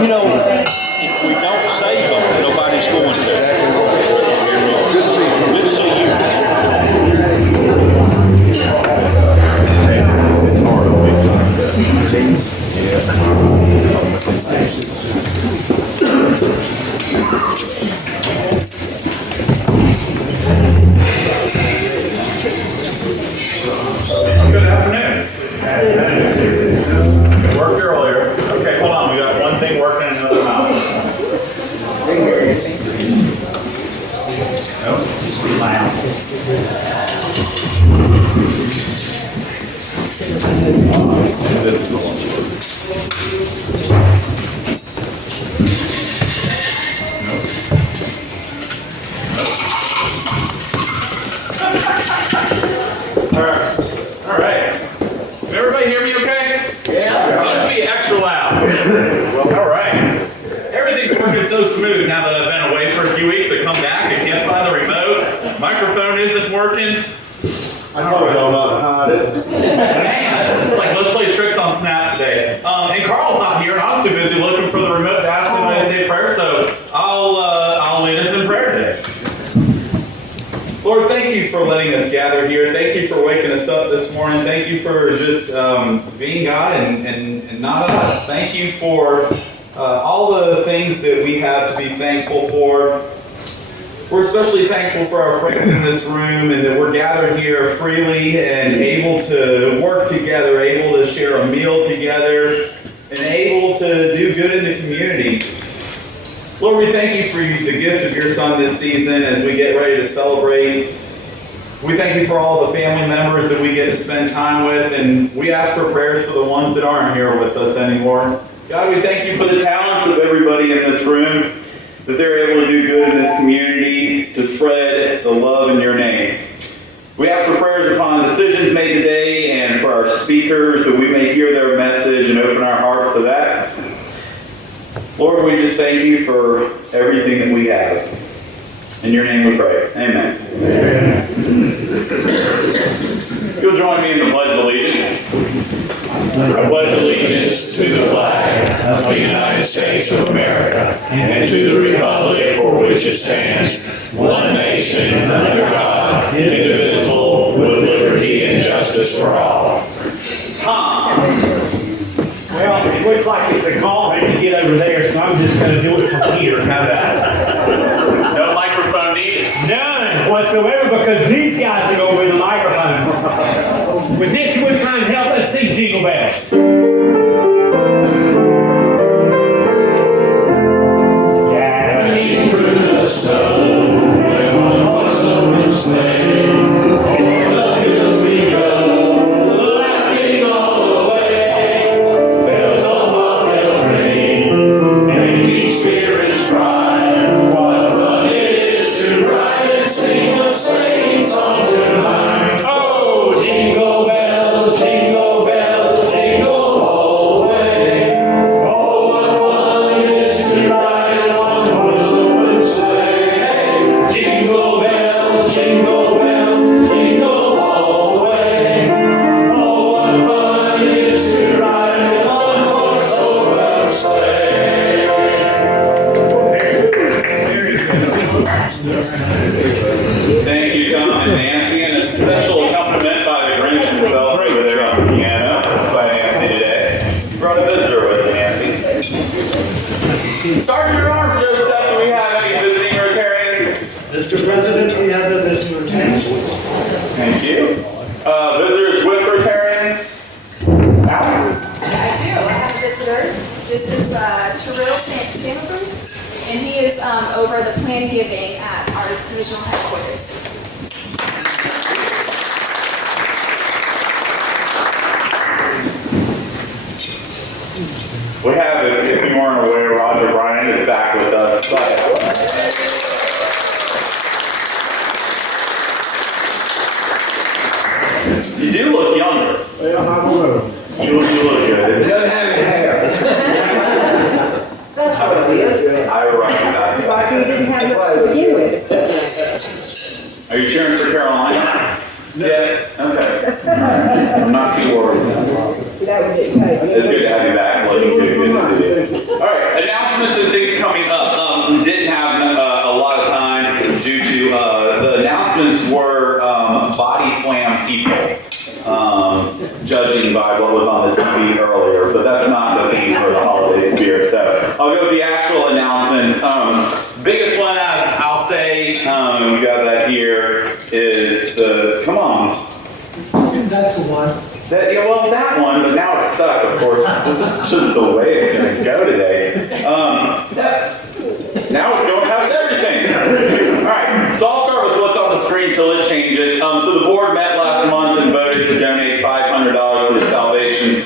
You know, if we don't save them, nobody's going to. Good to see you. Good to see you. It's hard to be like that. Good afternoon. Worked earlier. Okay, hold on. We got one thing working and another not. Nope. This is the one. All right. Can everybody hear me okay? Yeah. Let's be extra loud. All right. Everything's working so smooth now that I've been away for a few weeks. I come back, I can't find the remote. Microphone isn't working. I told you I'm not hide it. Man, it's like let's play tricks on Snap today. And Carl's not here, and I was too busy looking for the remote to ask him to say a prayer, so I'll lead us in prayer today. Lord, thank you for letting us gather here. Thank you for waking us up this morning. Thank you for just being God and not us. Thank you for all the things that we have to be thankful for. We're especially thankful for our friends in this room and that we're gathered here freely and able to work together, able to share a meal together, and able to do good in the community. Lord, we thank you for the gift of your Son this season as we get ready to celebrate. We thank you for all the family members that we get to spend time with, and we ask for prayers for the ones that aren't here with us anymore. God, we thank you for the talents of everybody in this room, that they're able to do good in this community, to spread the love in your name. We ask for prayers upon decisions made today and for our speakers, that we may hear their message and open our hearts to that. Lord, we just thank you for everything that we have. In your name we pray. Amen. Amen. You'll join me in the Pledge of Allegiance. I pledge allegiance to the flag of the United States of America and to the republic for which it stands, one nation, under God, indivisible, with liberty and justice for all. Tom. Well, it looks like it's a call to get over there, so I'm just going to do it from here. How that? No microphone needed. None whatsoever, because these guys are going to be the microphones. With this, we're trying to help us sing Jingle Bells. Dashing through the snow, and on horse open sleigh, o'er the fields we go, laughing all the way. Bells on bobtails ring, making spirits bright. What fun it is to ride and sing a sleighing song tonight. Oh, jingle bells, jingle bells, jingle all the way. Oh, what fun it is to ride on a horse open sleigh. Jingle bells, jingle bells, jingle all the way. Oh, what fun it is to ride on a horse open sleigh. Thank you, Tom and Nancy, and a special accompaniment by the Grinch himself over there on the piano by Nancy today. You brought a visitor with you, Nancy. Sergeant at Arms Joseph, do we have any visiting Rotarians? Mr. President, we have no visitors next week. Thank you. Visitors with Rotarians? I do. I have a visitor. This is Terrell Samagu, and he is over the planned giving at our divisional headquarters. We have, if you weren't aware, Roger Bryan is back with us. You do look younger. Well, I don't know. You look good. He doesn't have any hair. That's what it is. I recognize that. Like we didn't have much to begin with. Are you cheering for Carolina? Yeah? Okay. I'm not too worried. That was it. It's good to have you back. Good to see you. All right, and now on the TV earlier, but that's not the theme for the holiday spirit. So I'll go with the actual announcements. Biggest one I'll say, we got that here, is the, come on. That's the one. Yeah, well, that one, but now it's stuck, of course. This is just the way it's going to go today. Now it's going past everything. All right, so I'll start with what's on the screen until it changes. So the board met last month and voted to donate $500 to the Salvation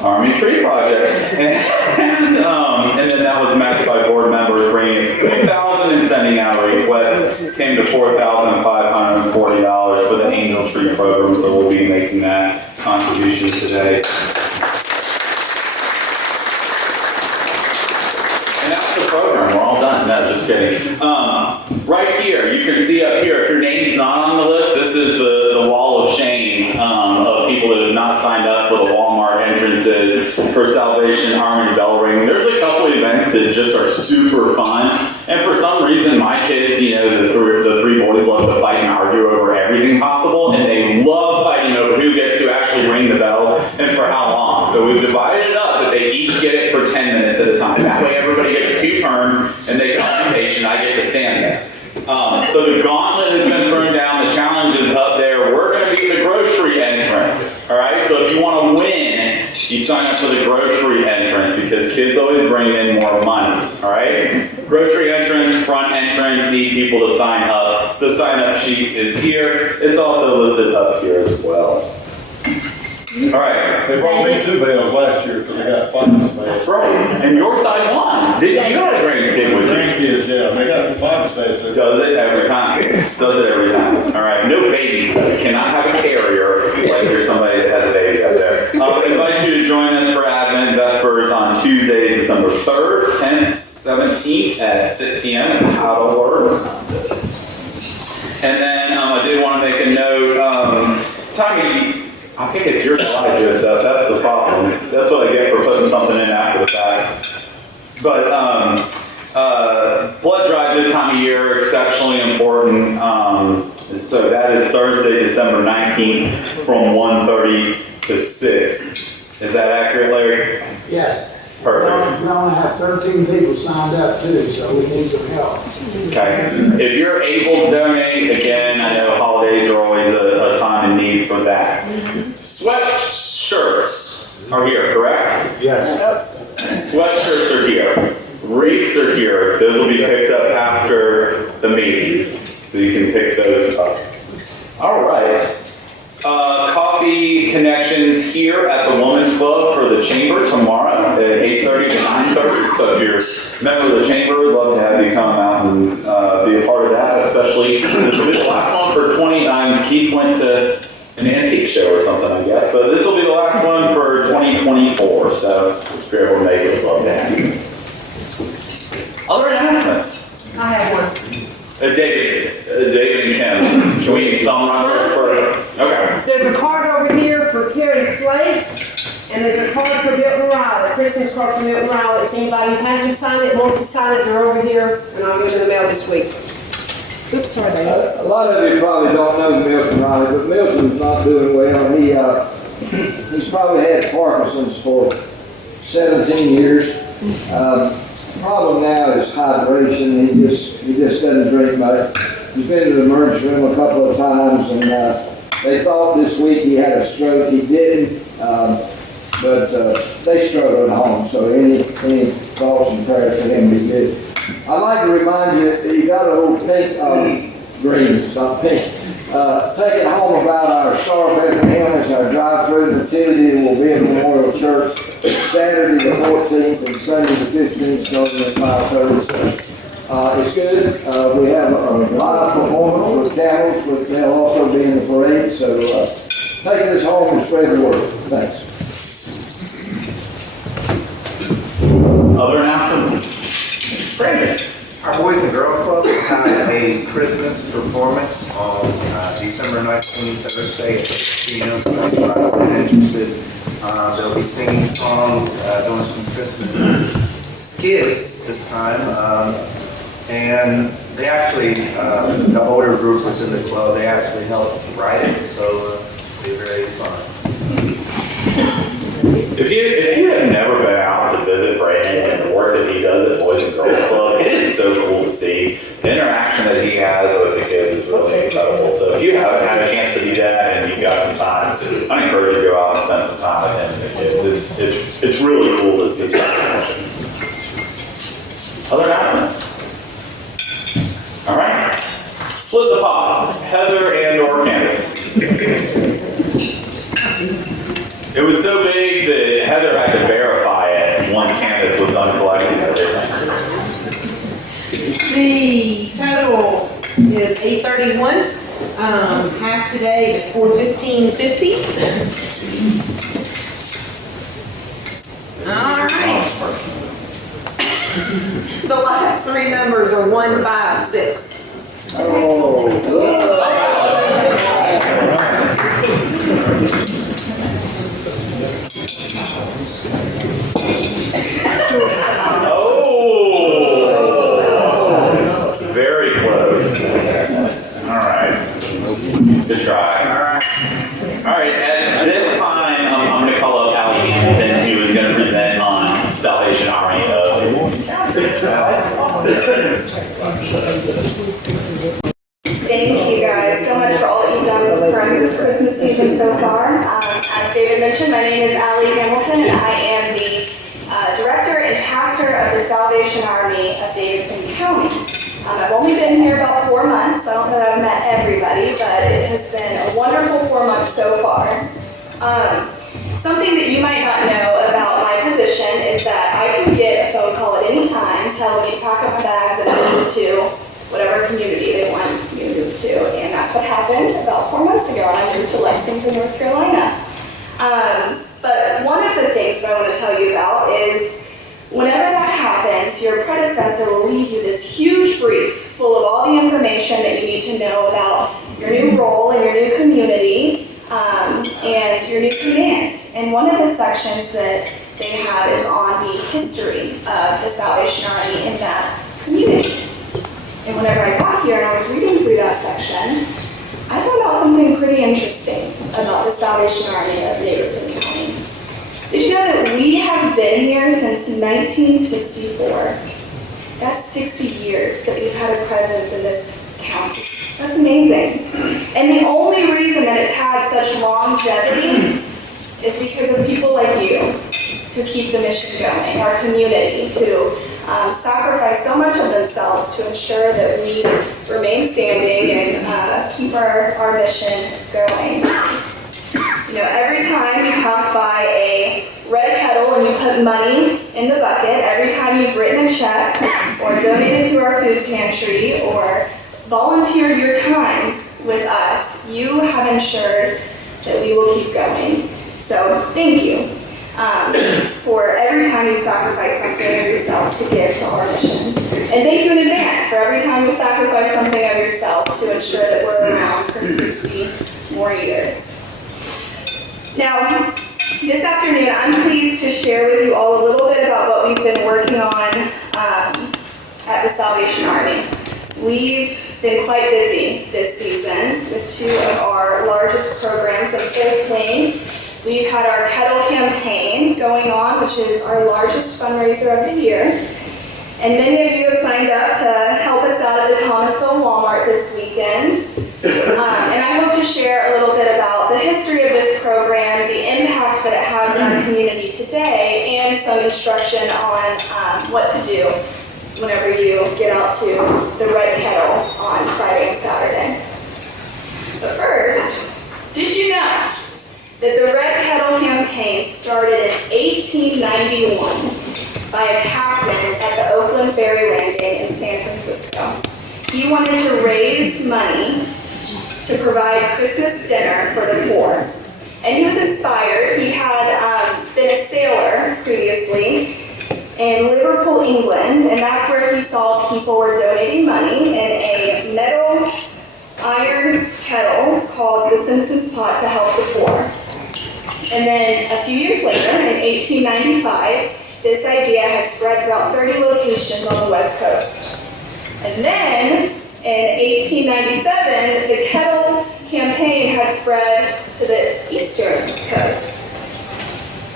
Army Tree Project. And then that was matched by board members bringing it $2,000 and sending out a request. Came to $4,540 for the Angel Tree Program, so we'll be making that contribution today. And that's the program, we're all done. No, just kidding. Right here, you can see up here, if your name's not on the list, this is the wall of shame of people that have not signed up for the Walmart entrances for Salvation Army Bell Ring. There's a couple events that just are super fun, and for some reason my kids, you know, the three boys love to fight and argue over everything possible, and they love fighting over who gets to actually ring the bell and for how long. So we've divided it up that they each get it for 10 minutes at a time. That way everybody gets 2 turns and they can be patient. I get to stand there. So the gauntlet has been thrown down. The challenge is up there. We're going to be the grocery entrance. All right. So if you want to win, you sign up for the grocery entrance because kids always bring in more money. All right. Grocery entrance, front entrance, need people to sign up. The sign-up sheet is here. It's also listed up here as well. All right. They brought me 2 bells last year because they got finance bells. That's right. And your side won. You had a great kid with you. Grandkids, yeah, they got the finance bells. Does it every time. Does it every time. All right. No babies. You cannot have a carrier like there's somebody that has a baby out there. I invite you to join us for Advent Vespers on Tuesday, December 3rd, 10th, 17th at 6 p.m. at Paddle Works. And then I did want to make a note. Tommy, I think it's your slide, Joseph. That's the problem. That's what I get for putting something in after the fact. But blood drive this time of year, exceptionally important. So that is Thursday, December 19th from 1:30 to 6. Is that accurate, Larry? Yes. Perfect. We only have 13 people signed up too, so we need some help. Okay. If you're able to donate, again, I know holidays are always a time in need for that. Sweatshirts are here, correct? Yes. Sweatshirts are here. Wreaths are here. Those will be picked up after the meeting. So you can pick those up. All right. Coffee connections here at the Women's Club for the Chamber tomorrow at 8:30 to 9:30. So if you're a member of the Chamber, we'd love to have you come out and be a part of that, especially this will be the last one for 29. Keith went to an antique show or something, I guess, but this will be the last one for 2024. So if you're able to make it, we'd love to have you. Other announcements? I have one. David and Kim, can we thumb run this for? Okay. There's a card over here for Carrie Slate, and there's a card for Milton Riley, a Christmas card for Milton Riley. If anybody hasn't signed it, wants to sign it, they're over here, and I'll get it in the mail this week. Oops, sorry, David. A lot of you probably don't know Milton Riley, but Milton's not doing well. He's probably had Parkinson's for 17 years. Problem now is hydration. He just doesn't drink much. He's been to the emergency room a couple of times, and they thought this week he had a stroke. He didn't, but they struggled at home. So any thoughts and prayers for him would be good. I'd like to remind you that you got a little pink greens, not pink. Take it home about our Star of Bethlehem as our drive-through nativity will be in Memorial Church Saturday the 14th and Sunday the 15th starting at 5:30. It's good. We have a live performance with camels, but they'll also be in the parade. So take this home and spread the word. Thanks. Other announcements? Brandon. Our Boys and Girls Club has a Christmas performance on December 19th, Thursday at 6 p.m. For anybody interested. They'll be singing songs, doing some Christmas skits this time. And they actually, the older group was in the club, they actually helped write it, so it'll be very fun. If you have never been out to visit Brandon and the work that he does at Boys and Girls Club, it is so cool to see. The interaction that he has with the kids is really incredible. So if you haven't had a chance to do that and you've got some time, I encourage you to go out and spend some time with him and the kids. It's really cool to see those connections. Other announcements? All right. Split the pot, Heather and or Candace. It was so big that Heather had to verify it once Candace was done collecting everything. The total is $831. Half today is $415.50. All right. The last three numbers are 156. Very close. All right. Good try. All right, at this time, I'm going to call up Allie Hamilton, who is going to present on Salvation Army of Thank you guys so much for all that you've done for us this Christmas season so far. As David mentioned, my name is Allie Hamilton, and I am the director and pastor of the Salvation Army of Davidson County. I've only been here about 4 months, so I don't know that I've met everybody, but it has been a wonderful 4 months so far. Something that you might not know about my position is that I can get a phone call at any time telling me to pack up my bags and move to whatever community they want me to move to. And that's what happened about 4 months ago, and I moved to Lexington, North Carolina. But one of the things that I want to tell you about is whenever that happens, your predecessor will leave you this huge brief full of all the information that you need to know about your new role in your new community and your new command. And one of the sections that they have is on the history of the Salvation Army in that community. And whenever I got here and I was reading through that section, I found out something pretty interesting about the Salvation Army of Davidson County. Did you know that we have been here since 1964? That's 60 years that we've had a presence in this county. That's amazing. And the only reason that it's had such longevity is because of people like you who keep the mission going, our community, who sacrifice so much of themselves to ensure that we remain standing and keep our mission going. You know, every time you pass by a red kettle and you put money in the bucket, every time you've written a check or donated to our food pantry or volunteered your time with us, you have ensured that we will keep going. So thank you for every time you sacrifice something of yourself to give to our mission. And thank you in advance for every time you sacrifice something of yourself to ensure that we're around for 60 more years. Now, this afternoon, I'm pleased to share with you all a little bit about what we've been working on at the Salvation Army. We've been quite busy this season with two of our largest programs in full swing. We've had our kettle campaign going on, which is our largest fundraiser of the year. And many of you have signed up to help us out at the Thomasville Walmart this weekend. And I hope to share a little bit about the history of this program, the impact that it has in our community today, and some instruction on what to do whenever you get out to the Red Kettle on Friday and Saturday. But first, did you know that the Red Kettle campaign started in 1891 by a captain at the Oakland Ferry Landing in San Francisco? He wanted to raise money to provide Christmas dinner for the poor. And he was inspired. He had been a sailor previously in Liverpool, England, and that's where he saw people were donating money in a metal iron kettle called the Simpson's Pot to help the poor. And then a few years later, in 1895, this idea had spread throughout 30 locations on the West Coast. And then in 1897, the kettle campaign had spread to the eastern coast.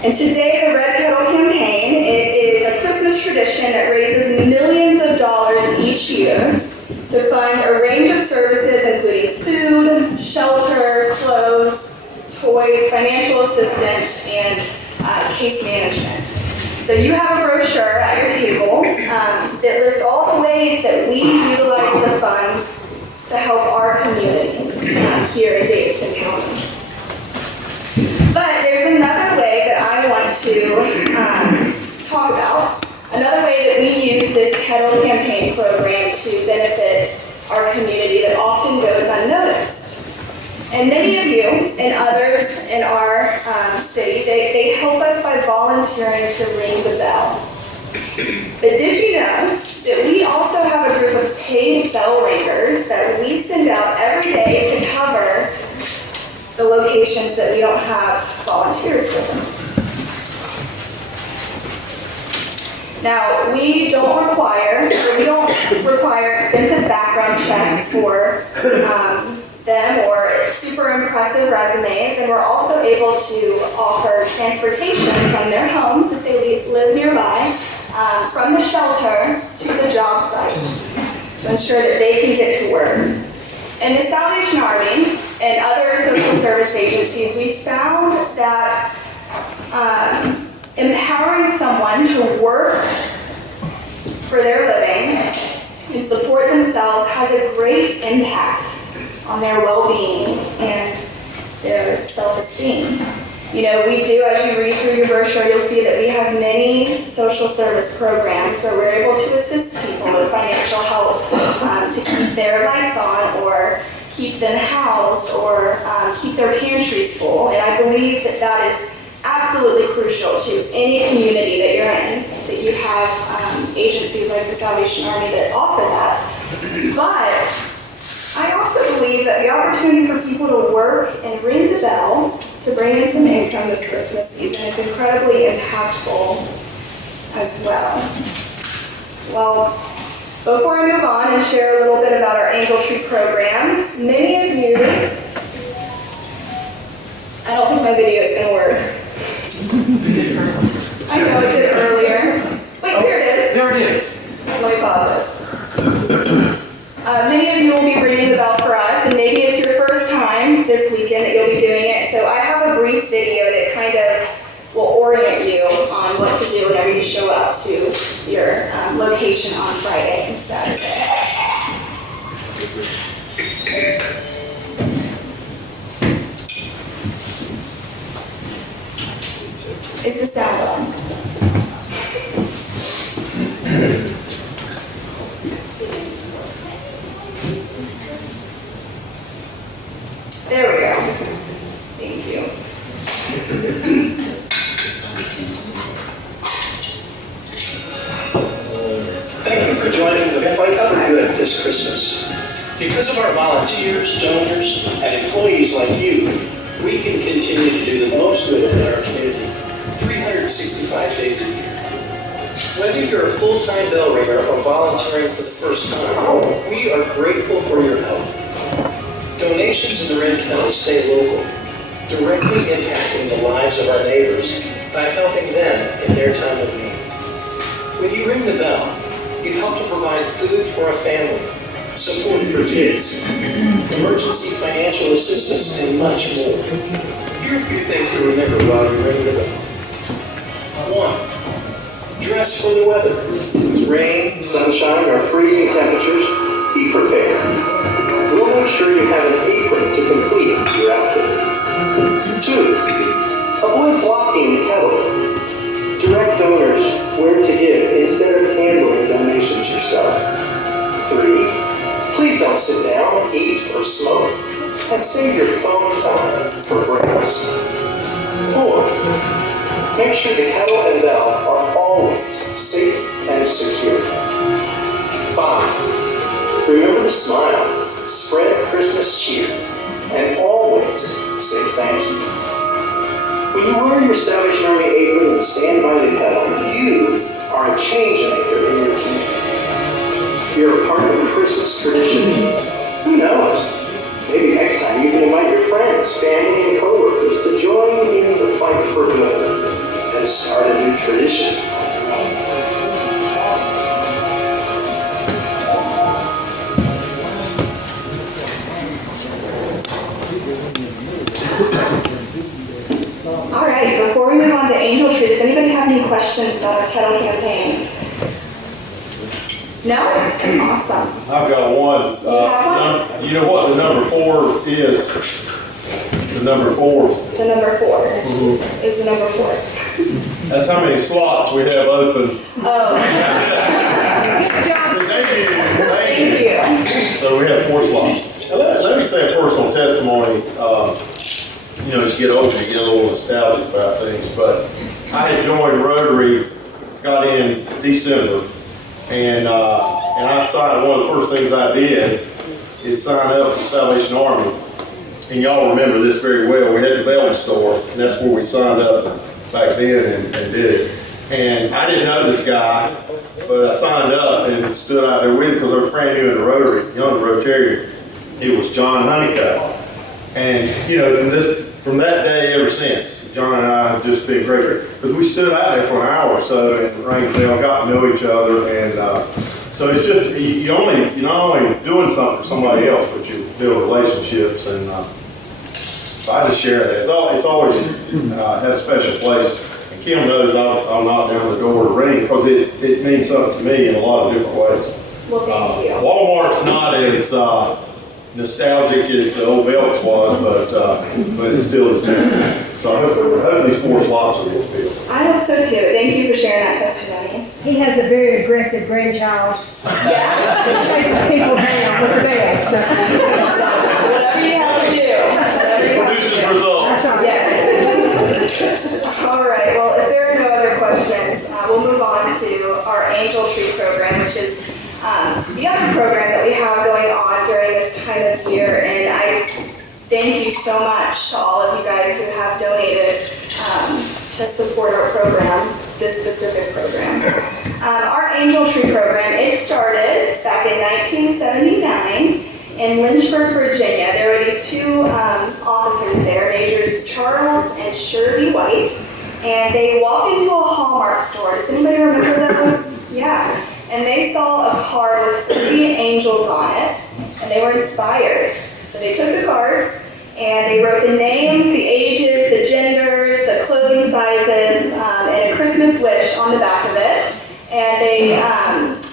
And today, the Red Kettle Campaign, it is a Christmas tradition that raises millions of dollars each year to fund a range of services including food, shelter, clothes, toys, financial assistance, and case management. So you have a brochure at your table that lists all the ways that we utilize the funds to help our community here in Davidson County. But there's another way that I want to talk about. Another way that we use this Kettle Campaign program to benefit our community that often goes unnoticed. And many of you and others in our city, they help us by volunteering to ring the bell. But did you know that we also have a group of paid bell ringers that we send out every day to cover the locations that we don't have volunteers for? Now, we don't require extensive background checks for them or super impressive resumes, and we're also able to offer transportation from their homes if they live nearby, from the shelter to the job site to ensure that they can get to work. In the Salvation Army and other social service agencies, we found that empowering someone to work for their living and support themselves has a great impact on their well-being and their self-esteem. You know, we do, as you read through your brochure, you'll see that we have many social service programs where we're able to assist people with financial help to keep their lights on or keep them housed or keep their pantries full. And I believe that that is absolutely crucial to any community that you're in, that you have agencies like the Salvation Army that offer that. But I also believe that the opportunity for people to work and ring the bell to bring in some income this Christmas season is incredibly impactful as well. Well, before I move on and share a little bit about our Angel Tree program, many of you, I don't think my video is going to work. I know it did earlier. Wait, here it is. There it is. Let me pause it. Many of you will be ringing the bell for us, and maybe it's your first time this weekend that you'll be doing it. So I have a brief video that kind of will orient you on what to do whenever you show up to your location on Friday and Saturday. Is the sound on? There we go. Thank you. Thank you for joining the Fight for Good this Christmas. Because of our volunteers, donors, and employees like you, we can continue to do the most good in our community 365 days a year. Whether you're a full-time bell ringer or volunteering for the first time, we are grateful for your help. Donations in the Red Kettle stay local, directly impacting the lives of our neighbors by helping them in their time of need. When you ring the bell, you help to provide food for a family, support for kids, emergency financial assistance, and much more. Here are a few things to remember while you ring the bell. 1. Dress for the weather. Rain, sunshine, or freezing temperatures, be prepared. We'll make sure you have an apron to complete your outfit. 2. Avoid blocking the kettle. Direct donors where to give instead of handling donations yourself. 3. Please don't sit down, eat, or smoke, and save your phone time for breaks. 4. Make sure the kettle and bell are always safe and secure. 5. Remember to smile. Spread Christmas cheer, and always say thank you. When you wear your Salvation Army apron and stand by the kettle, you are a change maker in your community. You're a part of a Christmas tradition. Who knows? Maybe next time you can invite your friends, family, and coworkers to join in the fight for good. Christmas are the new tradition. All right, before we move on to Angel Tree, does anybody have any questions about our kettle campaign? No? Awesome. I've got one. have one? You know what the number 4 is? The number 4. The number 4 is the number 4. That's how many slots we have open. Oh, thank you. So we have 4 slots. And let me say a personal testimony. You know, as you get older, you get a little nostalgic about things. But I had joined Rotary, got in December, and I signed. One of the first things I did is sign up for the Salvation Army. And y'all remember this very well. We had the Belton store, and that's where we signed up back then and did it. And I didn't know this guy, but I signed up and stood out there with him because I was brand new in the Rotary, young Rotarian. It was John Honeycutt. And, you know, from that day ever since, John and I have just been great. Because we stood out there for an hour or so and Rangeville, got to know each other. And so it's just, you're not only doing something for somebody else, but you build relationships. And so I just share that. It's always had a special place. And Kim knows I'll knock down the door to ring because it means something to me in a lot of different ways. Well, thank you. Walmart's not as nostalgic as the old Belts was, but it still is. So I hope these 4 slots will get filled. I hope so too. Thank you for sharing that testimony. He has a very aggressive grandchild. Yeah. He chases people down with the bag. Whatever you have to do. Whatever you have to Produces do. results. That's right. Yes. All right. Well, if there are no other questions, we'll move on to our Angel Tree program, which is the other program that we have going on during this time of year. And I thank you so much to all of you guys who have donated to support our program, this specific program. Our Angel Tree program, it started back in 1979 in Lynchburg, Virginia. There were these 2 officers there, Majors Charles and Shirley White, and they walked into a Hallmark store. Does anybody remember those? Yeah. And they saw a card with 3 angels on it, and they were inspired. So they took the cards, and they wrote the names, the ages, the genders, the clothing sizes, and a Christmas wish on the back of it. And they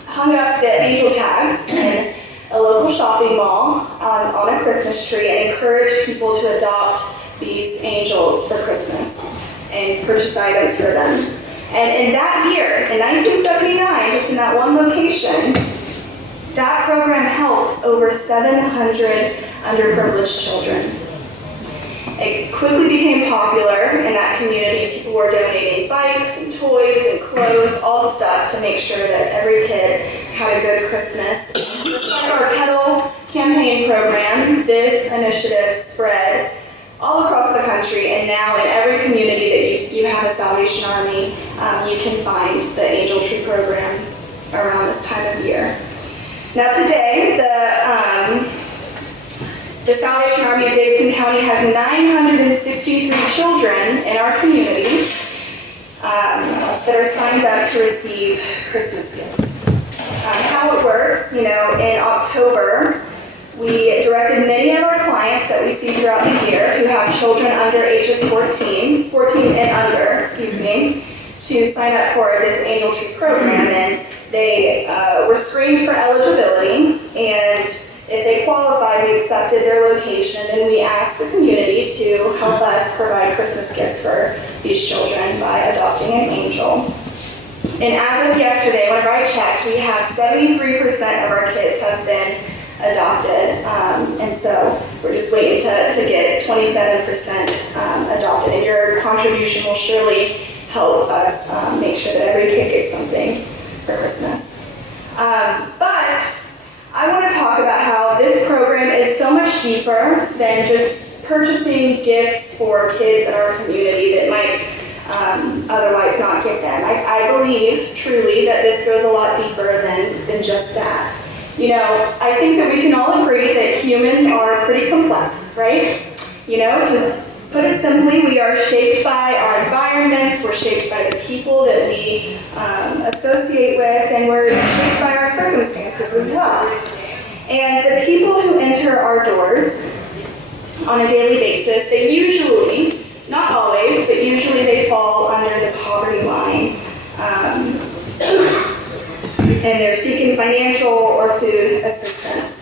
hung up the angel tags in a local shopping mall on a Christmas tree and encouraged people to adopt these angels for Christmas and purchase items for them. And in that year, in 1979, just in that one location, that program helped over 700 underprivileged children. It quickly became popular in that community. People were donating bikes and toys and clothes, all the stuff to make sure that every kid had a good Christmas. Just like our Kettle campaign program, this initiative spread all across the country, and now in every community that you have a Salvation Army, you can find the Angel Tree program around this time of year. Now today, the Salvation Army of Davidson County has 963 children in our community that are signed up to receive Christmas gifts. How it works, in October, we directed many of our clients that we see throughout the year who have children under ages 14 and under, to sign up for this Angel Tree program. And they were screened for eligibility, and if they qualified, we accepted their location, and we asked the community to help us provide Christmas gifts for these children by adopting an angel. And as of yesterday, whenever I checked, we have 73% of our kids have been adopted, and so we're just waiting to get 27% adopted, and your contribution will surely help us make sure that every kid gets something for Christmas. But I want to talk about how this program is so much deeper than just purchasing gifts for kids in our community that might otherwise not get them. I believe truly that this goes a lot deeper than just that. I think that we can all agree that humans are pretty complex, right? To Put it simply, we are shaped by our environments, we're shaped by the people that we associate with, and we're shaped by our circumstances as well. And the people who enter our doors on a daily basis, they usually, not always, but usually they fall under the poverty line. And they're seeking financial or food assistance.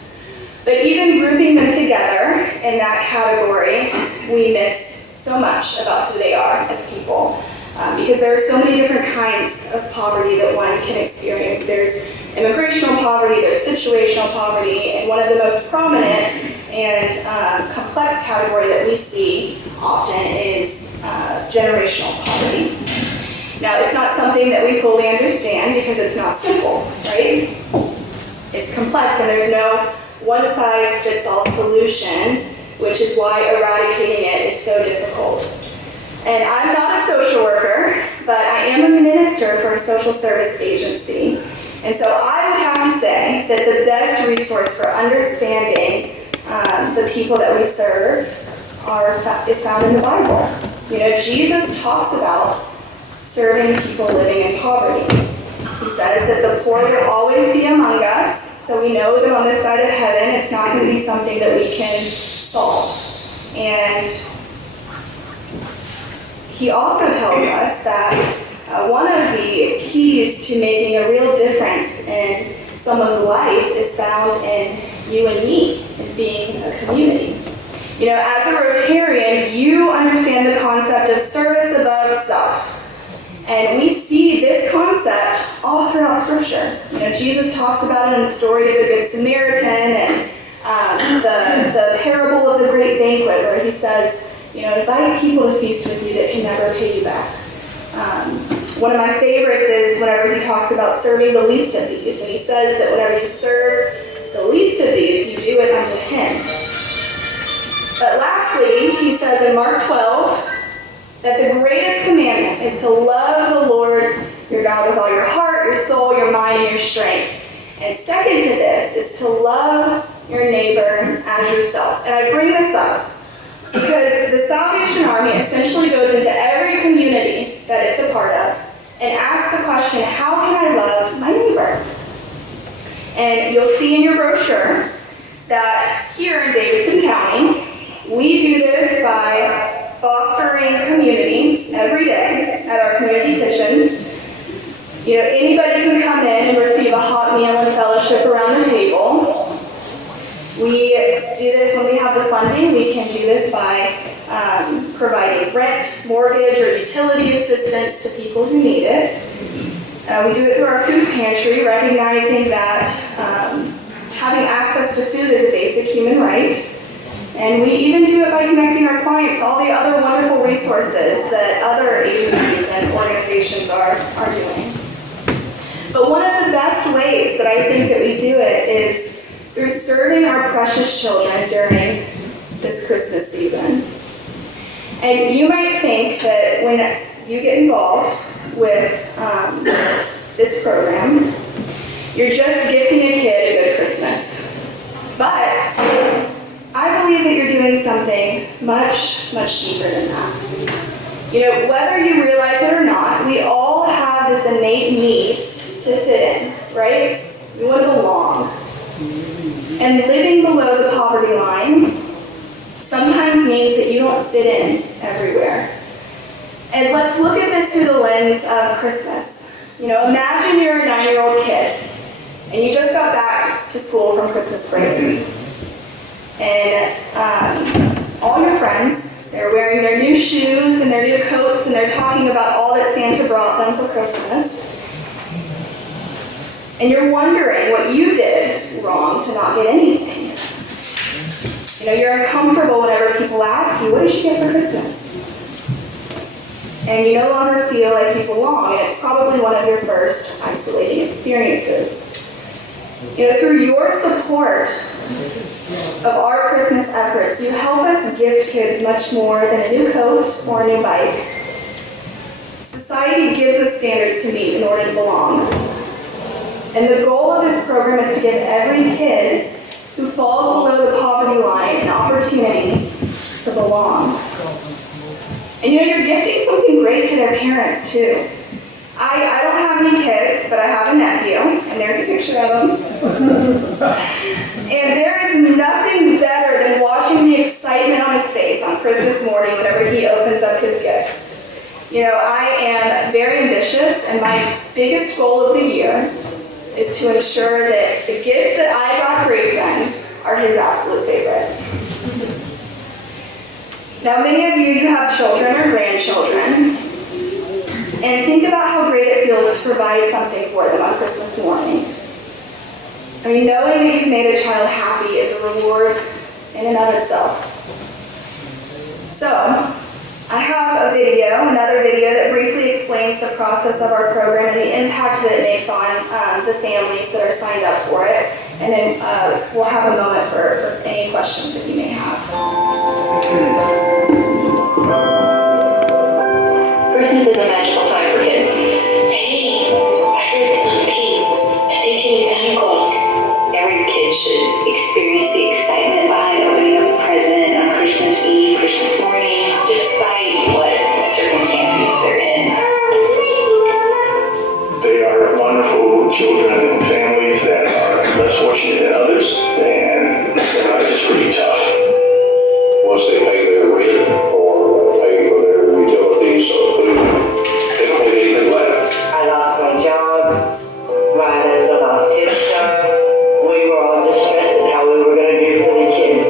But even grouping them together in that category, we miss so much about who they are as people. Because there are so many different kinds of poverty that one can experience. There's immigrational poverty, there's situational poverty, and one of the most prominent and complex category that we see often is generational poverty. Now, it's not something that we fully understand because it's not simple, right? It's complex and there's no one-size-fits-all solution, which is why eradicating it is so difficult. And I'm not a social worker, but I am a minister for a social service agency. And so I would have to say that the best resource for understanding the people that we serve is found in the Bible. You know, Jesus talks about serving people living in poverty. He says that the poor will always be among us, so we know that on this side of heaven, it's not going to be something that we can solve. And he also tells us that one of the keys to making a real difference in someone's life is found in you and me, in being a community. You know, as a Rotarian, you understand the concept of service above self. And we see this concept all throughout Scripture. You know, Jesus talks about it in the story of the Good Samaritan and the parable of the great banquet, where he says, you know, invite people to feast with you that can never pay you back. One of my favorites is whenever he talks about serving the least of these, and he says that whenever you serve the least of these, you do it unto him. But lastly, he says in Mark 12, that the greatest commandment is to love the Lord your God with all your heart, your soul, your mind, and your strength. And second to this is to love your neighbor as yourself. And I bring this up because the Salvation Army essentially goes into every community that it's a part of and asks the question, how can I love my neighbor? And you'll see in your brochure that here in Davidson County, we do this by fostering community every day at our community kitchen. You know, anybody can come in and receive a hot meal and fellowship around the table. We do this when we have the funding. We can do this by providing rent, mortgage, or utility assistance to people who need it. We do it through our food pantry, recognizing that having access to food is a basic human right. And we even do it by connecting our clients to all the other wonderful resources that other agencies and organizations are doing. But one of the best ways that I think that we do it is through serving our precious children during this Christmas season. And you might think that when you get involved with this program, you're just gifting a kid a good Christmas. But I believe that you're doing something much, much deeper than that. You know, whether you realize it or not, we all have this innate need to fit in, right? We want to belong. And living below the poverty line sometimes means that you don't fit in everywhere. And let's look at this through the lens of Christmas. You know, imagine you're a 9-year-old kid and you just got back to school from Christmas break. And all your friends, they're wearing their new shoes and their new coats, and they're talking about all that Santa brought them for Christmas. And you're wondering what you did wrong to not get anything. You know, you're uncomfortable whenever people ask you, what did you get for Christmas? And you no longer feel like you belong, and it's probably one of your first isolating experiences. You know, through your support of our Christmas efforts, you help us gift kids much more than a new coat or a new bike. Society gives us standards to meet in order to belong. And the goal of this program is to give every kid who falls below the poverty line an opportunity to belong. And you're gifting something great to their parents too. I don't have any kids, but I have a nephew, and there's a picture of him. And there is nothing better than watching the excitement on his face on Christmas morning whenever he opens up his gifts. I am very ambitious, and my biggest goal of the year is to ensure that the gifts that I got Grayson are his absolute favorite. Now, many of you have children or grandchildren, and think about how great it feels to provide something for them on Christmas morning. Knowing that you've made a child happy is a reward in and of itself. So, I have another video that briefly explains the process of our program and the impact that it makes on the families that are signed up for it. And then we'll have a moment for any questions that you may have. Christmas is a magical time for kids. Hey, I heard something. I think it was Santa Claus. Every kid should experience the excitement behind opening up a present on Christmas Eve, Christmas morning, despite what circumstances they're in. They are wonderful children and families that are less fortunate than others, and their life is pretty tough. Once they pay their rent or pay for their utilities or food, they don't have anything left. I lost my job. My husband lost his job. We were all distressed at how we were going to do for the kids.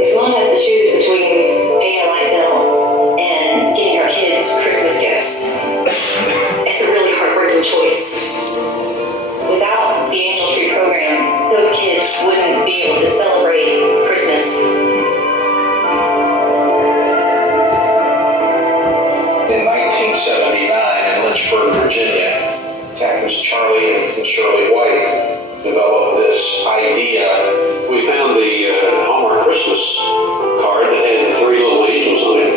If mom has to choose between paying a light bill and getting our kids Christmas gifts, it's a really heartbreaking choice. Without the Angel Tree program, those kids wouldn't be able to celebrate Christmas. In 1979 in Lynchburg, Virginia, Captains Charlie and Shirley White developed this idea. We found the Hallmark Christmas card that had 3 little angels on it,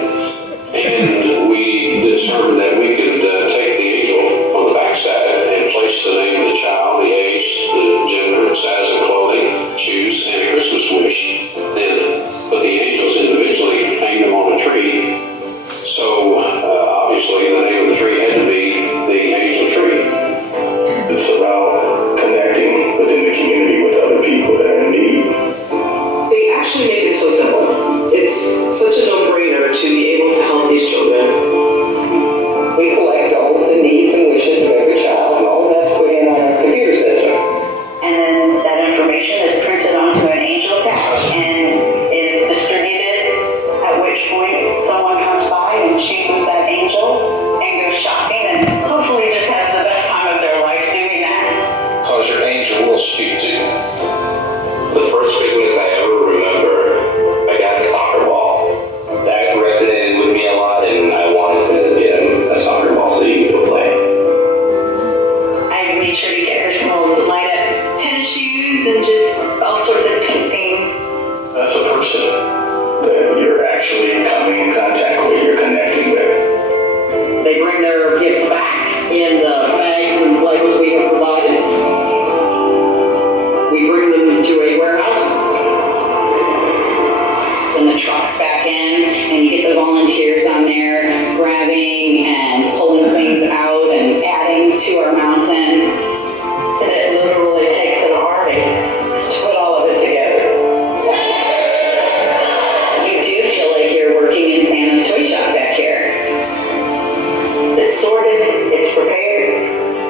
and we determined that we could take the angel on the backside and place the name of the child, the age, the gender, size of clothing, shoes, and a Christmas wish. Then put the angels individually, hang them on a tree. So obviously the name of the tree had to be the Angel Tree. It's about connecting within the community with other people that are in need. They actually make it so simple. It's such a no-brainer to be able to help these children. We collect all of the needs and wishes of every child, and all of that's put in on a computer system. And then that information is printed onto an angel tag and is distributed, at which point someone comes by and chooses that angel and goes shopping and hopefully just has the best time of their life doing that. Because your angel will speak to you. The first Christmas I ever remember, I got a soccer ball. That resonated with me a lot, and I wanted to get him a soccer ball so he could go play. I made sure to get her some little light up tennis shoes and just all sorts of pink things. That's a person that you're actually coming in contact with, you're connecting with. They bring their gifts back in the bags and labels we have provided. We bring them to a warehouse. Then the truck's back in, and you get the volunteers on there grabbing and pulling things out and adding to our mountain. And it literally takes an army to put all of it together. You do feel like you're working in Santa's toy shop back here. It's sorted, it's prepared,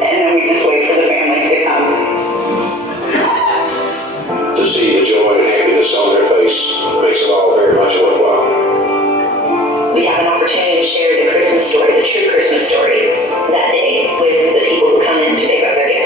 and then we just wait for the families to come. To see the joy and happiness on their face makes it all very much worthwhile. We have an opportunity to share the Christmas story, the true Christmas story, that day with the people who come in to pick up their gifts.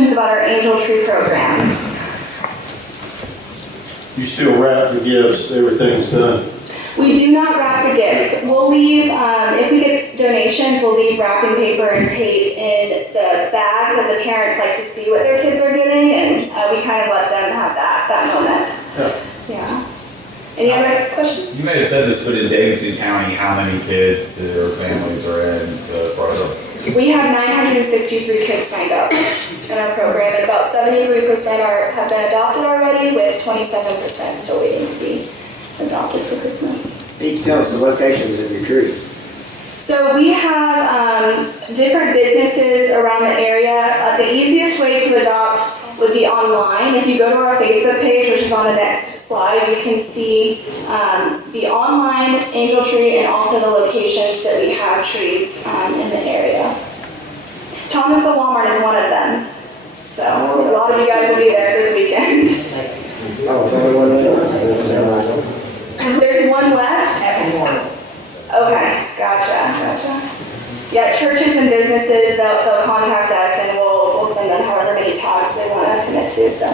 questions about our Angel Tree program? You still wrap the gifts, everything's done. We do not wrap the gifts. We'll leave, if we get donations, we'll leave wrapping paper and tape in the bag that the parents like to see what their kids are getting, and we kind of let them have that moment. Yeah. Any other questions? You may have said this, but in Davidson County, how many kids or families are in the program? We have 963 kids signed up in our program, and about 73% have been adopted already, with 27% still waiting to be adopted for Christmas. Can you tell us the locations of your trees? So we have different businesses around the area. The easiest way to adopt would be online. If you go to our Facebook page, which is on the next slide, you can see the online Angel Tree and also the locations that we have trees in the area. Thomasville Walmart is one of them. So a lot of you guys will be there this weekend. There's one left? Okay, gotcha. Yeah, churches and businesses, they'll contact us and we'll send them however many tags they want to commit to, so.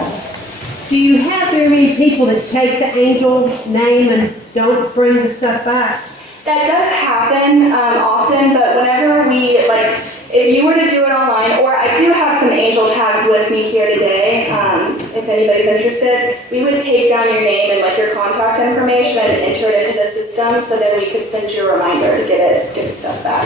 Do you have very many people that take the Angel name and don't bring the stuff back? That does happen often, but whenever we, if you were to do it online, or I do have some Angel tags with me here today, if anybody's interested, we would take down your name and your contact information and enter it into the system so that we could send you a reminder to get the stuff back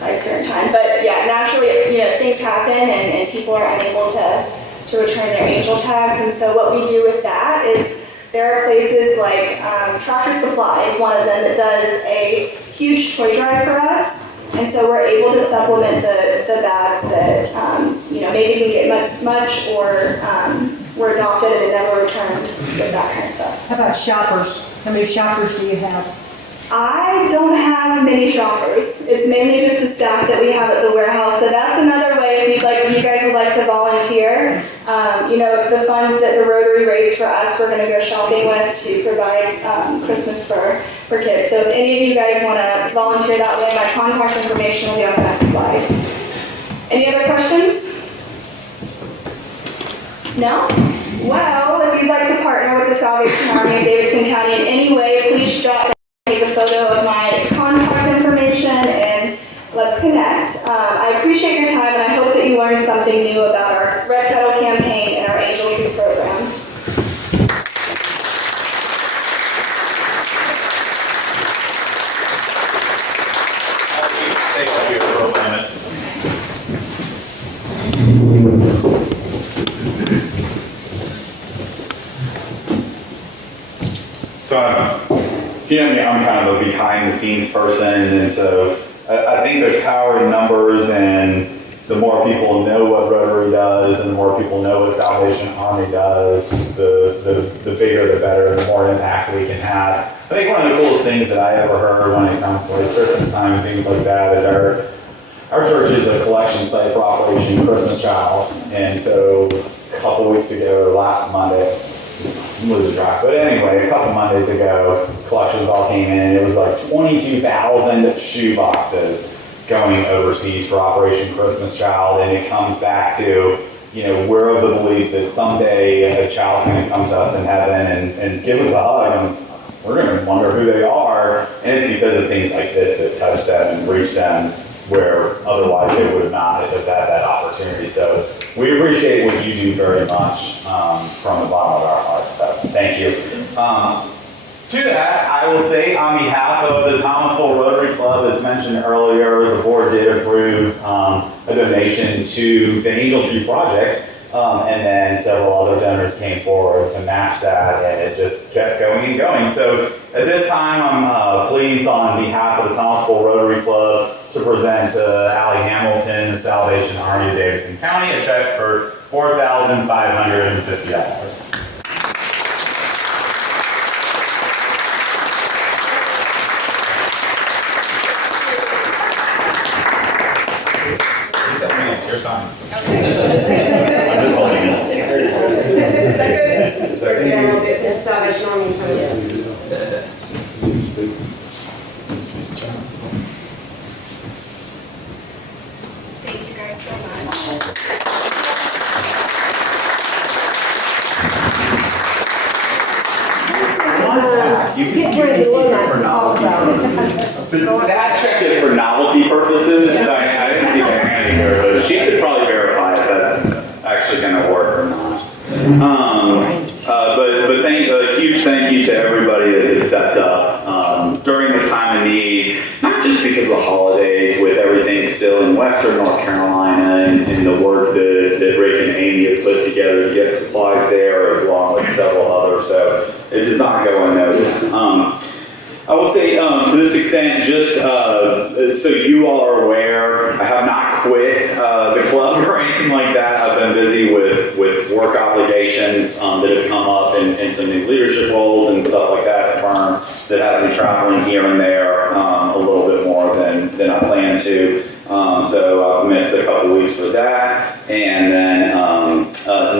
by a certain time. But yeah, naturally, things happen and people are unable to return their Angel tags. And so what we do with that is there are places like Tractor Supply is one of them that does a huge toy drive for us. And so we're able to supplement the bags that, maybe didn't get much or were adopted and never returned with that kind of stuff. How about shoppers? How many shoppers do you have? I don't have many shoppers. It's mainly just the staff that we have at the warehouse. So that's another way if you guys would like to volunteer. The funds that the Rotary raised for us, we're going to go shopping with to provide Christmas for kids. So if any of you guys want to volunteer that way, my contact information will be on the next slide. Any other questions? No? Well, if you'd like to partner with the Salvation Army of Davidson County in any way, please jot down, take a photo of my contact information, and let's connect. I appreciate your time, and I hope that you learned something new about our Red Petal campaign and our Angel Tree program. So, I'm kind of a behind-the-scenes person, and so I think there's power in numbers, and the more people know what Rotary does, and the more people know what Salvation Army does, the bigger the better, the more impact we can have. I think one of the coolest things that I ever heard when it comes to Christmas time and things like that is our church is a collection site for Operation Christmas Child, and so a couple weeks ago, last Monday, lose track. But anyway, a couple Mondays ago, collections all came in. It was like 22,000 shoe boxes going overseas for Operation Christmas Child, and it comes back to, we're of the belief that someday a child's going to come to us in heaven and give us a hug, and we're going to wonder who they are, and it's because of things like this that touch them and reach them where otherwise they would not have had that opportunity. So we appreciate what you do very much from the bottom of our hearts. So thank you. To that, I will say on behalf of the Thomasville Rotary Club, as mentioned earlier, the board did approve a donation to the Angel Tree Project, and then several other donors came forward to match that, and it just kept going and going. So at this time, I'm pleased on behalf of the Thomasville Rotary Club to present to Allie Hamilton, the Salvation Army of Davidson County, a check for $4,550. Here's something. I'm just holding it. Is that good? Is that good? Yeah, we'll do it. It's Salvation Army in front of you. Thank you guys so much. That check is for novelty purposes. I didn't see my hand here, but she could probably verify if that's actually going to work or not. But a huge thank you to everybody that has stepped up during this time of need, not just because of the holidays, with everything still in Western North Carolina and the work that Rick and Amy have put together to get supplies there, along with several others. So it does not go unnoticed. I will say, to this extent, just so you all are aware, I have not quit the club or anything like that. I've been busy with work obligations that have come up and some new leadership roles and stuff like that at the firm that has me traveling here and there a little bit more than I planned to. So I've missed a couple weeks for that. And then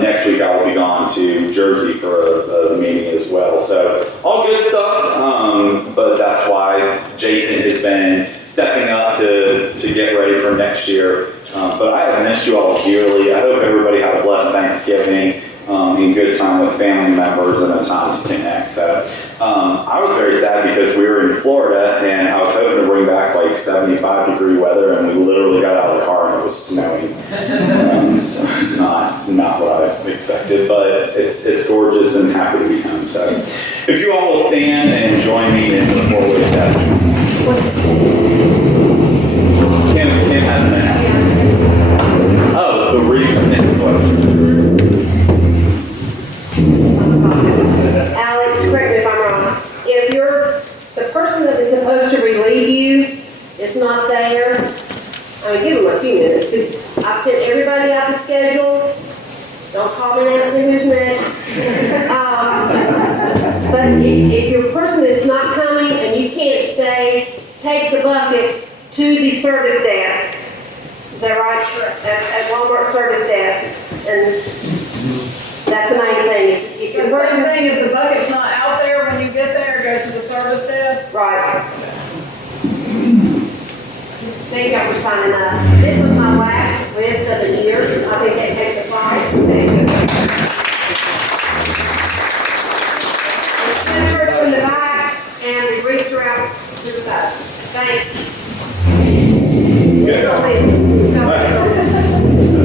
next week I will be gone to Jersey for the meeting as well. So all good stuff, but that's why Jason has been stepping up to get ready for next year. But I have missed you all dearly. I hope everybody had a blessed Thanksgiving and good time with family members and a time to connect. So I was very sad because we were in Florida and I was hoping to bring back like 75-degree weather, and we literally got out of the car and it was snowing. So it's not what I expected, but it's gorgeous and happy to be home. So if you all will stand and join me in the forward step. Kim has an announcement. Oh, the wreath and sweater. Alex, correct me if I'm wrong. If the person that is supposed to relieve you is not there, I mean, give them a few minutes. I've sent everybody out the schedule. Don't call me and ask me who's next. But if your person is not coming and you can't stay, take the bucket to the service desk. Is that right? At Walmart service desk. And that's the main thing. If your person, if the bucket's not out there when you get there, go to the service desk. right. Thank y'all for signing up. This was my last list of the years. I think that takes a prize. The sensors from the back and the wreaths are out to the side. Thanks.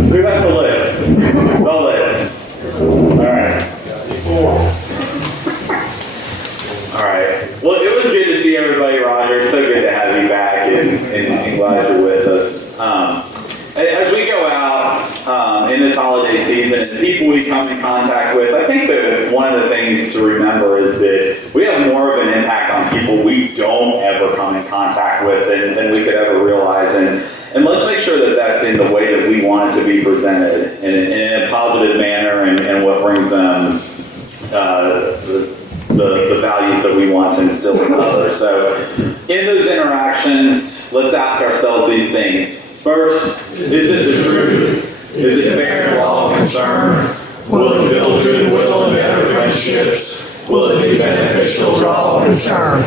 Who has the list? The list. All right. All right. Well, it was good to see everybody, Roger. So good to have you back and glad you're with us. As we go out in this holiday season, and people we come in contact with, I think that one of the things to remember is that we have more of an impact on people we don't ever come in contact with than we could ever realize. And let's make sure that that's in the way that we want it to be presented in a positive manner and what brings them the values that we want to instill in others. So in those interactions, let's ask ourselves these things. First, is it the truth? Is it fair to all concerned? Will it build goodwill and better friendships? Will it be beneficial to all concerned?